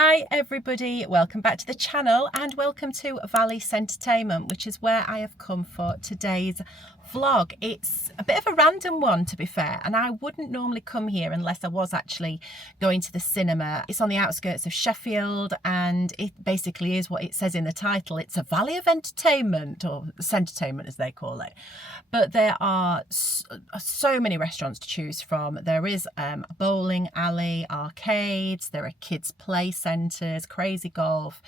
Hi everybody, welcome back to the channel and welcome to Valley Centertainment, which is where I have come for today's vlog. It's a bit of a random one, to be fair, and I wouldn't normally come here unless I was actually going to the cinema. It's on the outskirts of Sheffield and it basically is what it says in the title. It's a valley of entertainment, or Centertainment as they call it. But there are so many restaurants to choose from. There is a bowling alley, arcades, there are kids play centres, crazy golf,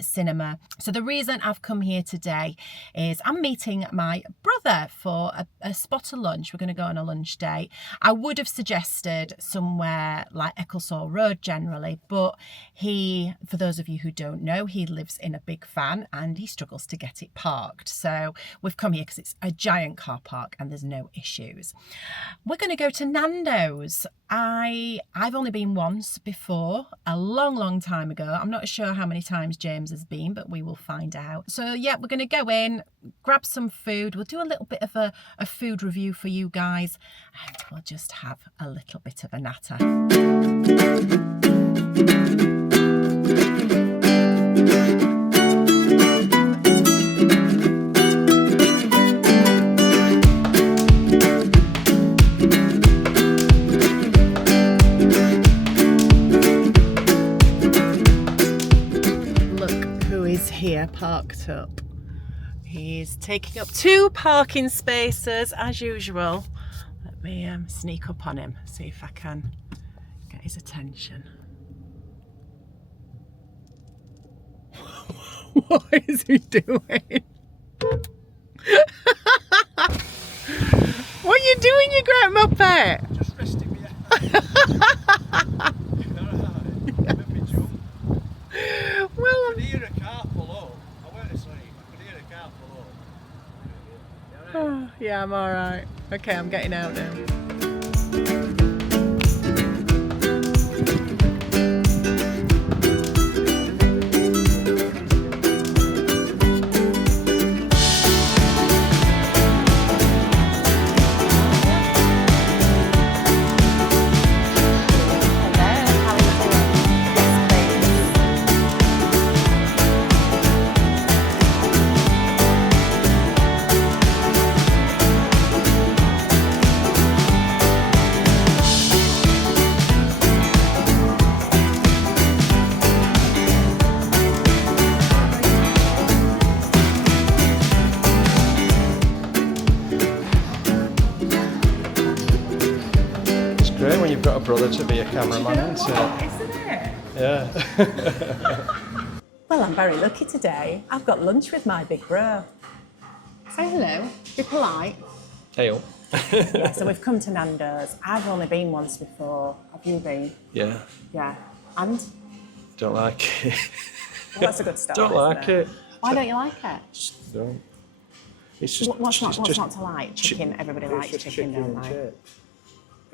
cinema. So the reason I've come here today is I'm meeting my brother for a spot of lunch. We're going to go on a lunch date. I would have suggested somewhere like Ecclesall Road generally, but he, for those of you who don't know, he lives in a big van and he struggles to get it parked. So we've come here because it's a giant car park and there's no issues. We're going to go to Nando's. I've only been once before, a long time ago. I'm not sure how many times James has been, but we will find out. So yeah, we're going to go in, grab some food. We'll do a little bit of a food review for you guys, and we'll just have a little bit of a natter. Here parked up. He's taking up 2 parking spaces as usual. Let me sneak up on him, see if I can get his attention. What is he doing? What are you doing, you great muppet? Just resting me. Well, I could hear a car pull up. I weren't asleep. I could hear a car pull up. yeah, I'm alright. Okay, I'm getting out now. Great when you've got a brother to be a cameraman, isn't it? Isn't it? Yeah. Well, I'm very lucky today. I've got lunch with my big bro. Say hello. Be polite. Hey-o. Yeah, so we've come to Nando's. I've only been once before. Have you been? Yeah. Yeah. And? Don't like it. Well, that's a good start. Don't like it. Why don't you like it? Just don't. It's just. What's not to like? Chicken. Everybody likes chicken, don't they?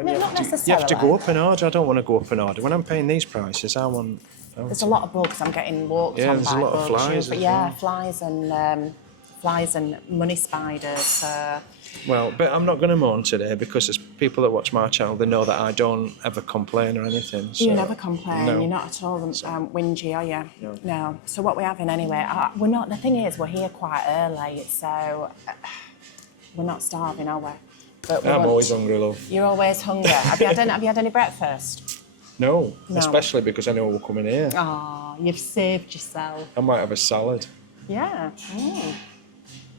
No, not necessarily. You have to go up an order. I don't want to go up an order. When I'm paying these prices, I want. There's a lot of bugs. I'm getting walked on there's by a lot of bugs, flies. but yeah, flies and money spiders. Well, but I'm not going to moan today because there's people that watch my channel. They know that I don't ever complain or anything. So. You never complain. No. You're not at all whingy, are you? No. So what we're having anyway? We're not. The thing is, we're here quite early, so we're not starving, are we? But I'm always hungry, love. You're always hungry. Have you had any breakfast? No, especially because I know we're coming here. Oh, you've saved yourself. I might have a salad. Yeah. Mm.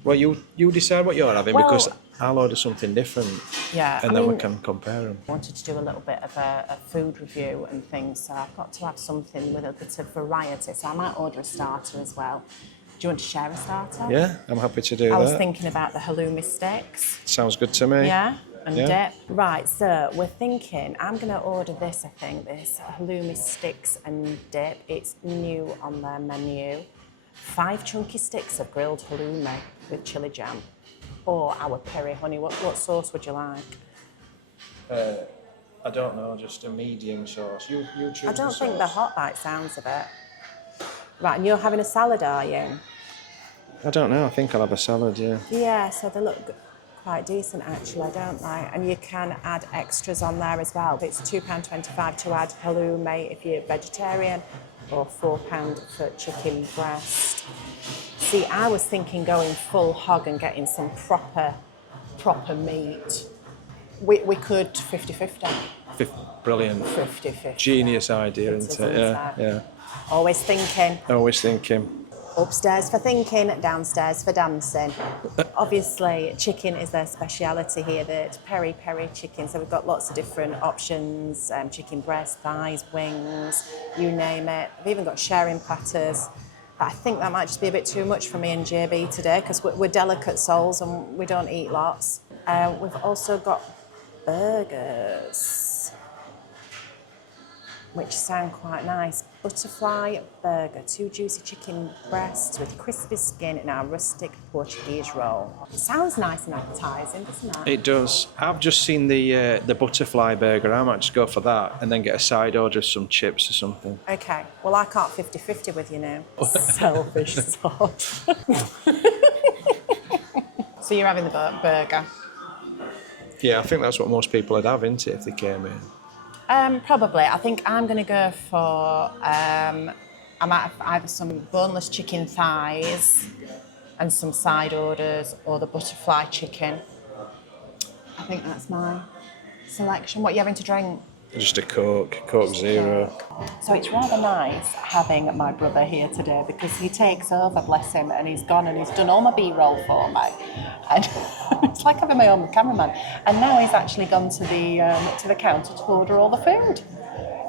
Well, you decide what you're having because I'll order something different. Yeah. And then we can compare them. I wanted to do a little bit of a food review and things, so I've got to have something with a bit of variety. So I might order a starter as well. Do you want to share a starter? Yeah, I'm happy to do that. I was thinking about the halloumi sticks. Sounds good to me. Yeah, and dip. Right, so we're thinking, I'm going to order this, I think, this halloumi sticks and dip. It's new on their menu. 5 chunky sticks of grilled halloumi with chili jam. Or our peri honey. What sauce would you like? I don't know, just a medium sauce. You choose. I don't think the hot bite sounds of it. Right, and you're having a salad, are you? I don't know, I think I'll have a salad, yeah. Yeah, so they look quite decent actually, don't they? And you can add extras on there as well. It's £2.25 to add halloumi if you're vegetarian, or £4 for chicken breast. See, I was thinking going full hog and getting some proper meat. We could 50-50. Brilliant. 50-50. Genius idea, isn't it? Yeah. Always thinking. Always thinking. Upstairs for thinking, downstairs for dancing. Obviously, chicken is their speciality here, the peri chicken. So we've got lots of different options, chicken breast, thighs, wings, you name it. We've even got sharing platters. But I think that might just be a bit too much for me and JB today because we're delicate souls and we don't eat lots. We've also got burgers, which sound quite nice. Butterfly burger, 2 juicy chicken breasts with crispy skin in our rustic Portuguese roll. It sounds nice and appetising, doesn't it? It does. I've just seen the butterfly burger. I might just go for that and then get a side order of some chips or something. Okay, well I can't 50-50 with you now. Selfish sod. So you're having the burger? Yeah, I think that's what most people would have, isn't it, if they came in? Probably. I think I'm going to go for, I might have either some boneless chicken thighs and some side orders or the butterfly chicken. I think that's my selection. What are you having to drink? Just a Coke Zero. So it's rather nice having my brother here today because he takes over, bless him, and he's gone and he's done all my B-roll for me. And it's like having my own cameraman. And now he's actually gone to the counter to order all the food.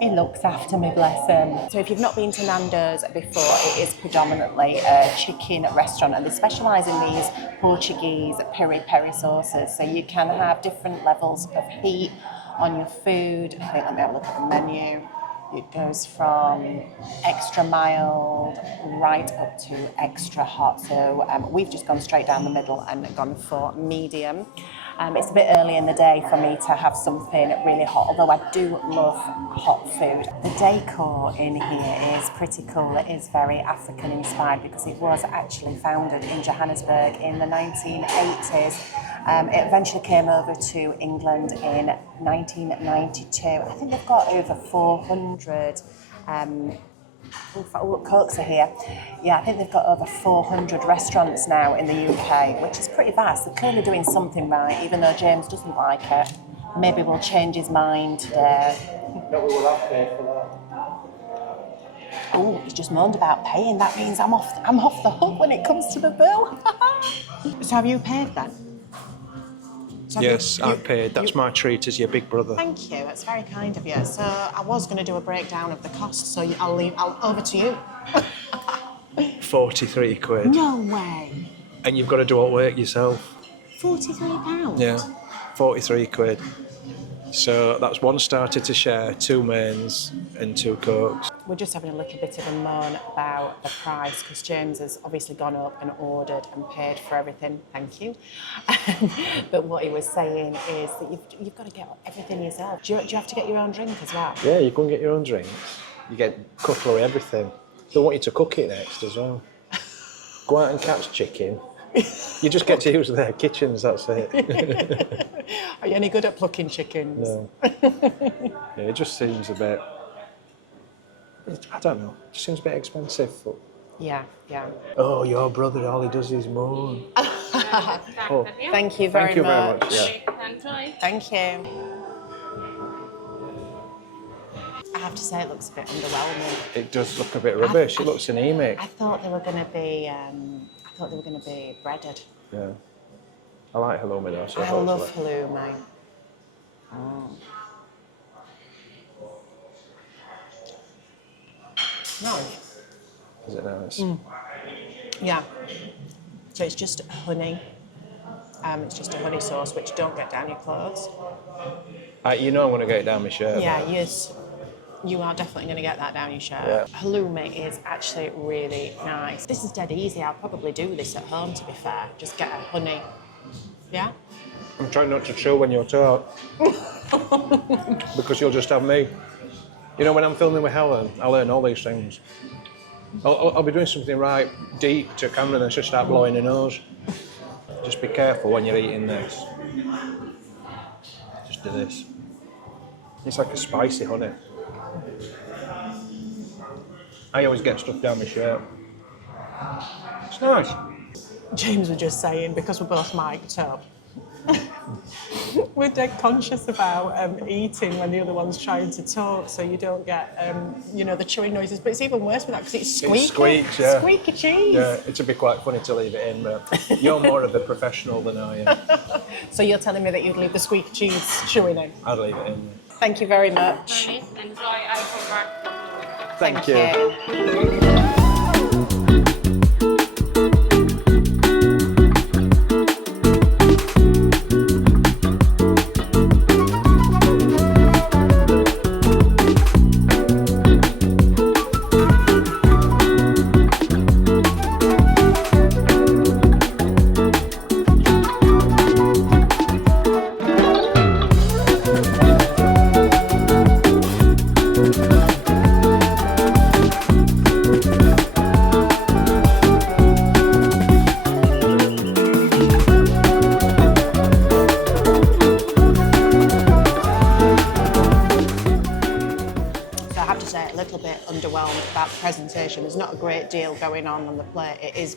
He looks after me, bless him. So if you've not been to Nando's before, it is predominantly a chicken restaurant and they specialise in these Portuguese peri sauces. So you can have different levels of heat on your food. I think, let me have a look at the menu. It goes from extra mild right up to extra hot. So we've just gone straight down the middle and gone for medium. It's a bit early in the day for me to have something really hot, although I do love hot food. The decor in here is pretty cool. It is very African inspired because it was actually founded in Johannesburg in the 1980s. It eventually came over to England in 1992. I think they've got over 400 Cokes are here. Yeah, I think they've got over 400 restaurants now in the UK, which is pretty vast. They're clearly doing something right, even though James doesn't like it. Maybe we'll change his mind today. No, we will have paid for that. Oh, he's just moaned about paying. That means I'm off the hook when it comes to the bill. So have you paid then? Yes, I've paid. That's my treat as your big brother. Thank you. That's very kind of you. So I was going to do a breakdown of the costs, so I'll over to you. 43 quid. No way. And you've got to do all the work yourself. £43? Yeah, 43 quid. So that's 1 starter to share, 2 mains and 2 Cokes. We're just having a little bit of a moan about the price because James has obviously gone up and ordered and paid for everything. Thank you. But what he was saying is that you've got to get everything yourself. Do you have to get your own drink as well? Yeah, you go and get your own drinks. You get cutlery, everything. They want you to cook it next as well. Go out and catch chicken. You just get to use their kitchens, that's it. Are you any good at plucking chickens? No. Yeah, it just seems a bit, I don't know, it just seems a bit expensive. But... Yeah. Oh, your brother, all he does is moan. Oh, thank you very much. Yeah. Thank you. I have to say it looks a bit underwhelming. It does look a bit rubbish. It looks anemic. I thought they were going to be breaded. Yeah. I like halloumi though. So I love halloumi. Oh. Nice. Is it nice? Yeah. So it's just honey. It's just a honey sauce, which don't get down your clothes. You know I'm going to get it down my shirt. Yeah, yes. You are definitely going to get that down your shirt. Yeah. Halloumi is actually really nice. This is dead easy. I'll probably do this at home, to be fair. Just get a honey. Yeah? I'm trying not to chew when you're talk. Because you'll just have me. You know, when I'm filming with Helen, I learn all these things. I'll be doing something right deep to camera and then she'll start blowing her nose. Just be careful when you're eating this. Just do this. It's like a spicy honey. I always get stuff down my shirt. It's nice. James was just saying, because we're both mic'd up, we're dead conscious about eating when the other one's trying to talk, so you don't get, you know, the chewing noises. But it's even worse with that because it's squeaky. It squeaks, yeah. Squeaky cheese. Yeah, it'd be quite funny to leave it in, but you're more of a professional than I am. So you're telling me that you'd leave the squeaky cheese chewing in? I'd leave it in. Thank you very much. Enjoy. I forgot. Thank you. Underwhelmed about the presentation. There's not a great deal going on the plate. It is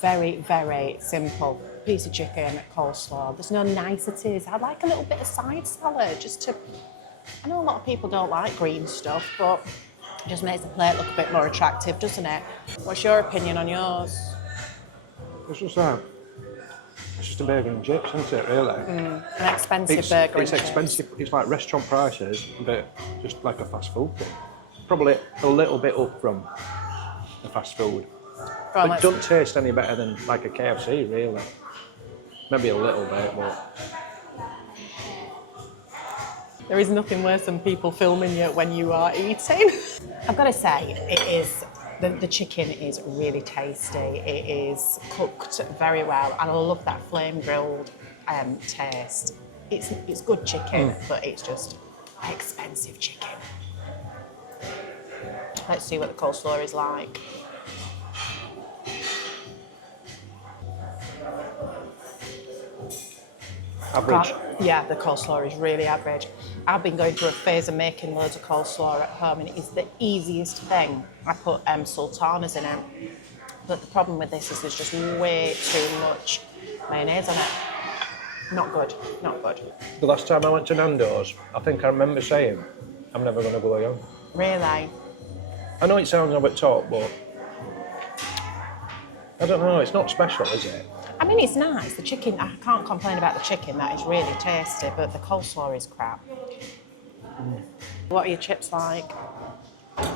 very, very simple. Piece of chicken, coleslaw. There's no niceties. I'd like a little bit of side salad just to... I know a lot of people don't like green stuff, but it just makes the plate look a bit more attractive, doesn't it? What's your opinion on yours? It's just that. It's just a burger and chips, isn't it, really? An expensive burger and chips. It's expensive. It's like restaurant prices, but just like a fast food thing. Probably a little bit up from the fast food. But it doesn't taste any better than like a KFC, really. Maybe a little bit, but... There is nothing worse than people filming you when you are eating. I've got to say, it is... The chicken is really tasty. It is cooked very well, and I love that flame grilled taste. It's good chicken, but it's just expensive chicken. Let's see what the coleslaw is like. Average. Yeah, the coleslaw is really average. I've been going through a phase of making loads of coleslaw at home, and it is the easiest thing. I put sultanas in it, but the problem with this is there's just way too much mayonnaise on it. Not good, not good. The last time I went to Nando's, I think I remember saying, I'm never going to go again. Really? I know it sounds over the top, but I don't know, it's not special, is it? I mean, it's nice. The chicken, I can't complain about the chicken. That is really tasty, but the coleslaw is crap. What are your chips like?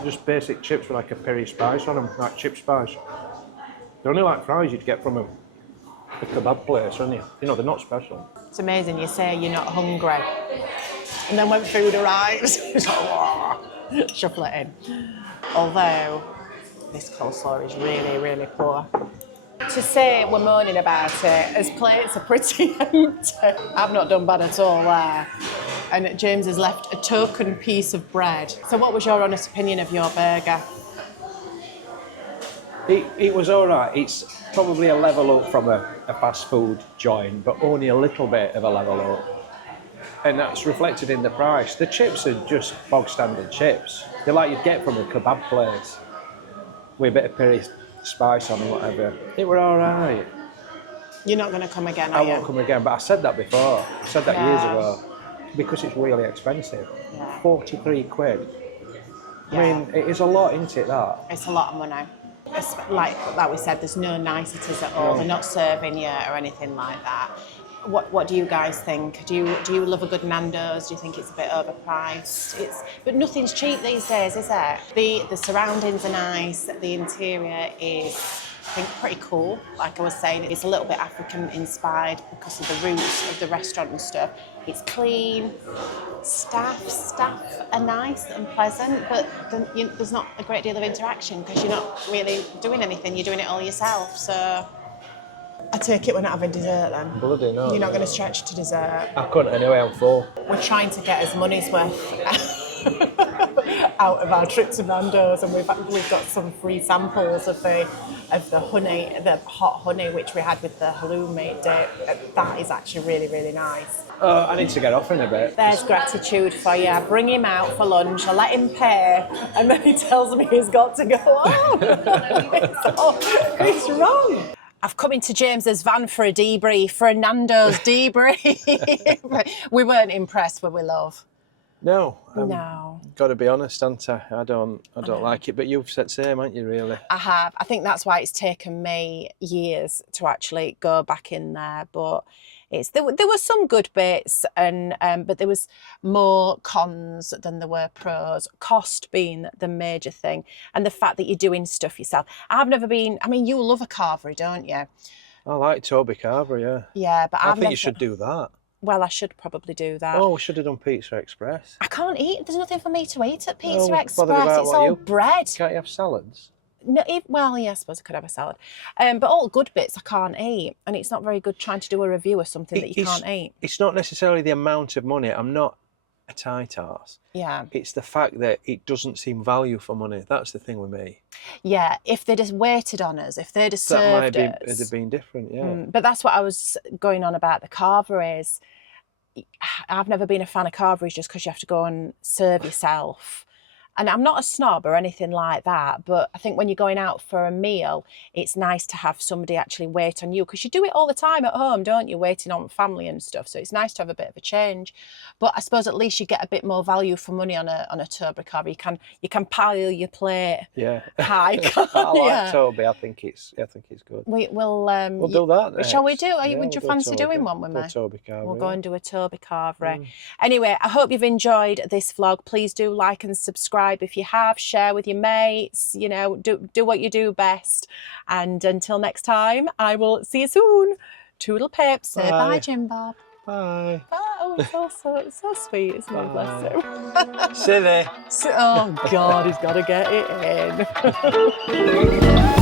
Just basic chips with like a peri spice on them, like chip spice. They're only like fries you'd get from a kebab place, aren't you? You know, they're not special. It's amazing you say you're not hungry, and then when food arrives, it's like, whoa, shuffle it in. Although, this coleslaw is really, really poor. To say we're moaning about it, as plates are pretty empty. I've not done bad at all there. And James has left a token piece of bread. So what was your honest opinion of your burger? It was all right. It's probably a level up from a fast food joint, but only a little bit of a level up. And that's reflected in the price. The chips are just bog standard chips. They're like you'd get from a kebab place with a bit of peri spice on or whatever. They were all right. You're not going to come again, are you? I won't come again, but I said that before. I said that years ago. Because it's really expensive. Yeah. 43 quid. Yeah. I mean, it is a lot, isn't it, that? It's a lot of money. It's like we said, there's no niceties at all. No. They're not serving you or anything like that. What do you guys think? Do you love a good Nando's? Do you think it's a bit overpriced? But nothing's cheap these days, is it? The surroundings are nice. The interior is, I think, pretty cool. Like I was saying, it's a little bit African inspired because of the roots of the restaurant and stuff. It's clean. Staff are nice and pleasant, but there's not a great deal of interaction because you're not really doing anything. You're doing it all yourself. So I take it we're not having dessert then. Bloody no. You're not going to stretch to dessert. I couldn't anyway, I'm full. We're trying to get his money's worth out of our trip to Nando's, and we've got some free samples of the honey, the hot honey, which we had with the halloumi dip. That is actually really, really nice. I need to get off in a bit. There's gratitude for you. I bring him out for lunch, I let him pay, and then he tells me he's got to go home. It's wrong. I've come into James's van for a debrief, for a Nando's debrief. We weren't impressed, were we, love? No. No. Got to be honest, haven't I? I don't like it, but you've said same, haven't you, really? I have. I think that's why it's taken me years to actually go back in there, but there were some good bits, but there was more cons than there were pros. Cost being the major thing, and the fact that you're doing stuff yourself. I've never been. I mean, you love a carvery, don't you? I like Toby Carvery, yeah. Yeah, but I think you should do that. Well, I should probably do that. Oh, we should have done Pizza Express. I can't eat. There's nothing for me to eat at Pizza Express. It's all bread. Can't you have salads? No, well, yeah, I suppose I could have a salad. But all good bits I can't eat. And it's not very good trying to do a review of something that you can't eat. It's not necessarily the amount of money. I'm not a tight arse. Yeah. It's the fact that it doesn't seem value for money. That's the thing with me. Yeah, if they'd have waited on us, if they'd have served us. It'd have been different, yeah. But that's what I was going on about the carveries. I've never been a fan of carveries just because you have to go and serve yourself. And I'm not a snob or anything like that, but I think when you're going out for a meal, it's nice to have somebody actually wait on you, because you do it all the time at home, don't you, waiting on family and stuff. So it's nice to have a bit of a change. But I suppose at least you get a bit more value for money on a Toby carvery. You can pile your plate high. I like Toby. I think it's good. We'll do that next. Shall we do? Would you fancy doing one with me? Toby carvery. We'll go and do a Toby carvery. Anyway, I hope you've enjoyed this vlog. Please do like and subscribe if you have. Share with your mates. You know, do what you do best. And until next time, I will see you soon. Toodle pip. Say bye, Jim Bob. Bye. Bye. Oh, it's so sweet, isn't it? Bless him. Silly. Oh God, he's got to get it in.